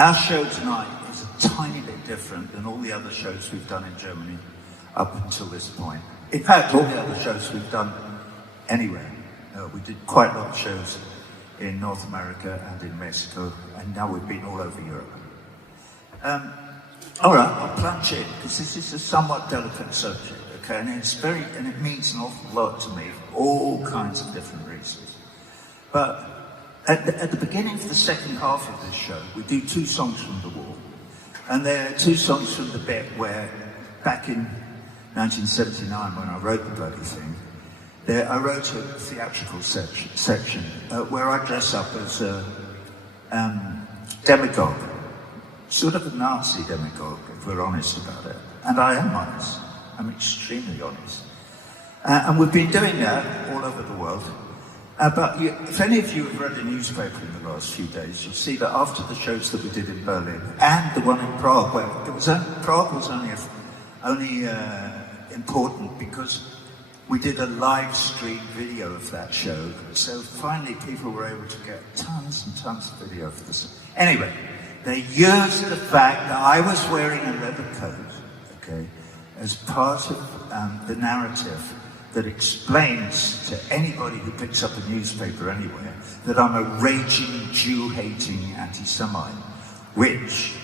Our show tonight is a tiny bit different than all the other shows we've done in Germany up until this point. In fact, all the other shows we've done anywhere. We did quite a lot of shows in North America and in Mexico, and now we've been all over Europe. All right, I'll plunge in, because this is a somewhat delicate subject, okay? And it means an awful lot to me for all kinds of different reasons. But at the beginning of the second half of this show, we do 2 songs from the war. And they're 2 songs from the bit where, back in 1979, when I wrote the bloody thing, I wrote a theatrical section where I dress up as a demagogue, sort of a Nazi demagogue, if we're honest about it. And I am honest. I'm extremely honest. And we've been doing that all over the world. But if any of you have read a newspaper in the last few days, you'll see that after the shows that we did in Berlin and the one in Prague, where Prague was only important because we did a live stream video of that show. So finally people were able to get tons and tons of video of this. Anyway, they used the fact that I was wearing a leather coat, okay, as part of the narrative that explains to anybody who picks up a newspaper anywhere that I'm a raging, Jew-hating anti-Semite, which,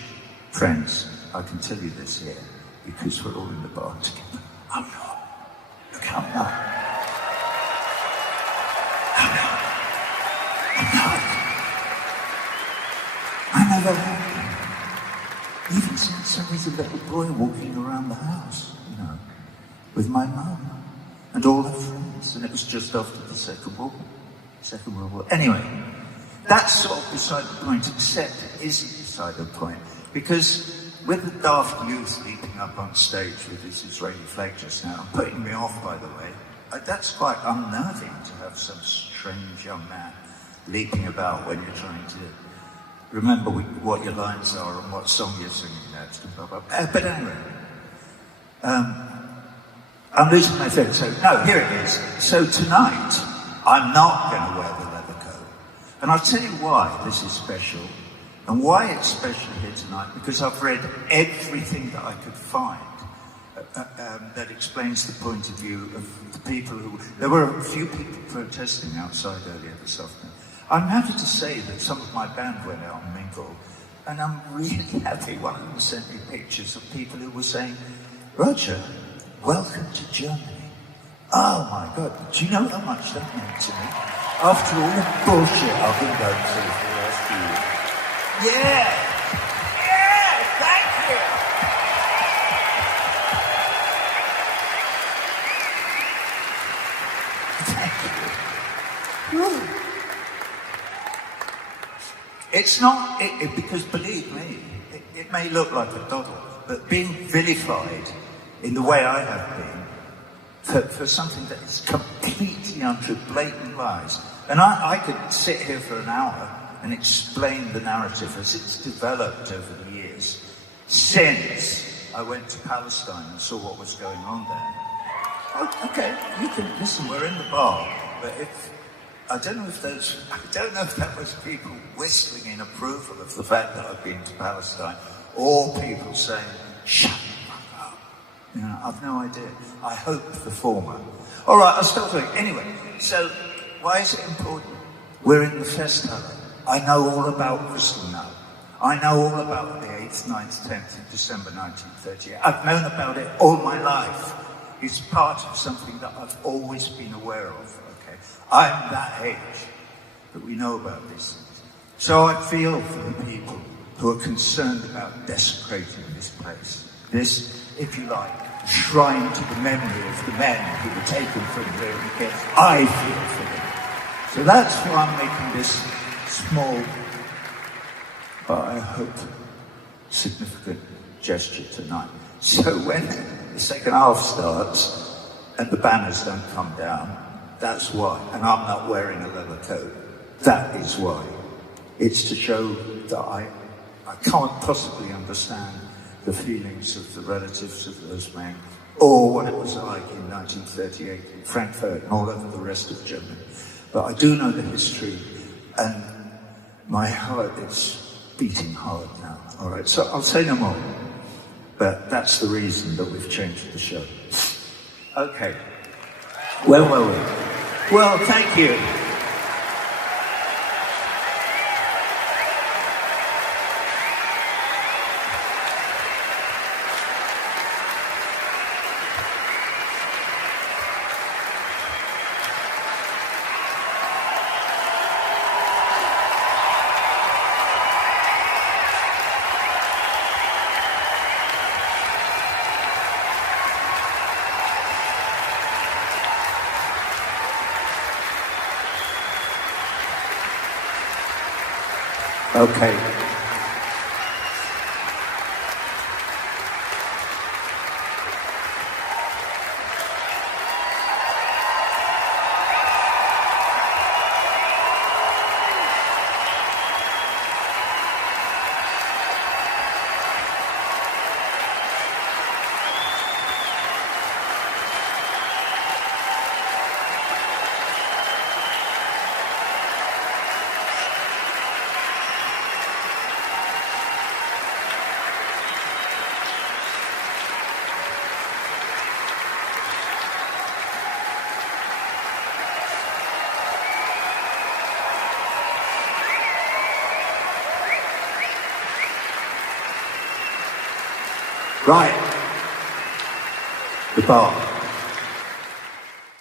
friends, I can tell you this here, because we're all in the bar together. I'm not. Look, I'm not. I'm not. I'm not. I never have been. Even since I was a little boy walking around the house, you know, with my mum and all her friends, and it was just after the Second World War. Anyway, that's sort of beside the point, except it isn't beside the point, because with the daft youth leaping up on stage with this Israeli flag just now, putting me off, by the way, that's quite unnerving to have some strange young man leaping about when you're trying to remember what your lines are and what song you're singing next, and blah, blah, blah. But anyway, I'm losing my thing, so no, here it is. So tonight, I'm not going to wear the leather coat. And I'll tell you why this is special, and why it's special here tonight, because I've read everything that I could find that explains the point of view of the people who... There were a few people protesting outside earlier this afternoon. I'm happy to say that some of my band went out and mingled, and I'm really happy. One of them sent me pictures of people who were saying, Roger, welcome to Germany. Oh my God, do you know how much that meant to me? After all the bullshit I've been going through for the last few years. Yeah! Yeah! Thank you! Thank you. Whew. It's not, because believe me, it may look like a doddle, but being vilified in the way I have been, for something that is completely untrue, blatant lies. And I could sit here for an hour and explain the narrative as it's developed over the years, since I went to Palestine and saw what was going on there. Oh, okay, you can, listen, we're in the bar, but I don't know if that was people whistling in approval of the fact that I've been to Palestine, or people saying, shut the fuck up. You know, I've no idea. I hope the former. All right, I'll stop talking. Anyway, so why is it important? We're in the Festhalle. I know all about Kristallnacht. I know all about the 8th, 9th, 10th of December 1938. I've known about it all my life. It's part of something that I've always been aware of. I'm that age that we know about these things. So I feel for the people who are concerned about desecrating this place. This, if you like, shrine to the memory of the men who were taken from here and again. I feel for them. So that's why I'm making this small, but I hope significant gesture tonight. So when the second half starts and the banners don't come down, that's why. And I'm not wearing a leather coat. That is why. It's to show that I can't possibly understand the feelings of the relatives of those men, or what it was like in 1938 in Frankfurt and all over the rest of Germany. But I do know the history, and my heart is beating hard now. All right, so I'll say no more. But that's the reason that we've changed the show. Okay. Where were we? Well, thank you. Okay. Right. The bar.